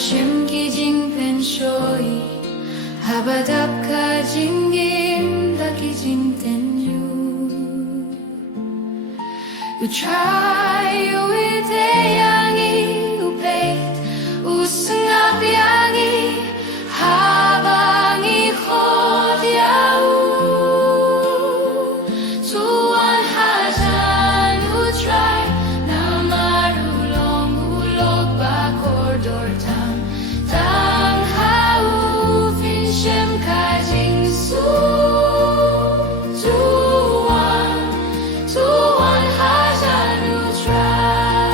Hashim ki jing pen shoi Habadap ka jingim da ki jing ten you try with yangi upet usngap yangi habang ikhod yau tuan hajan u try na marulong ulog bakor dortam tang hau finshem kajing su tuan hajan u try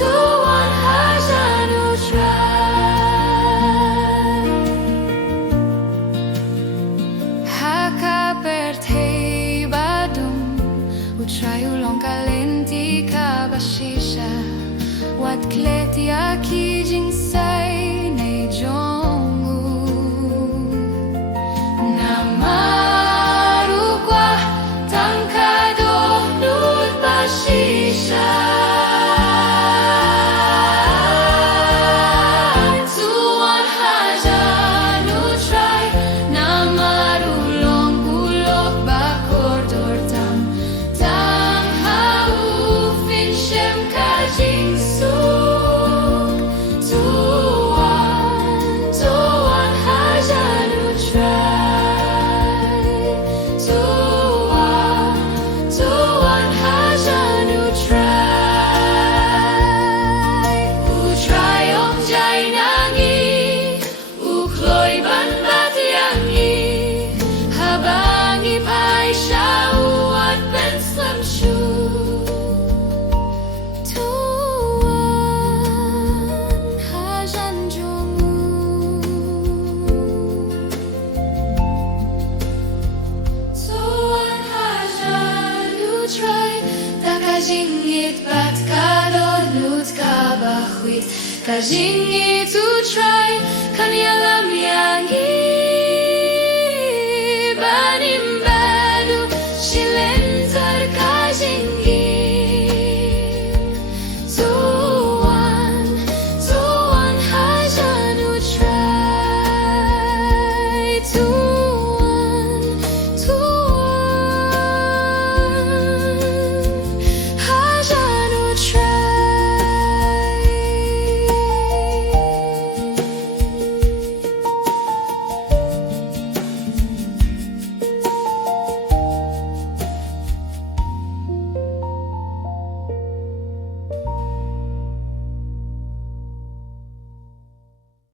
tuan hajan u try Hakaperte badum utray ulong kalenti kabashisha wat kleti akijing say nei jongu namarukwa tangkado nut bashisha tuan hajan u try namarulong ulok bakor dortam tang hau finshem kajing su tuan hajan u try tuan hajan u try om jai nangi ukloy ban bat yangi habangi pai shau at ben slam shu tuan hajan jongu tuan hajan u try takajingit bat kadonut kabahwit kajingit u try kanyalam yangi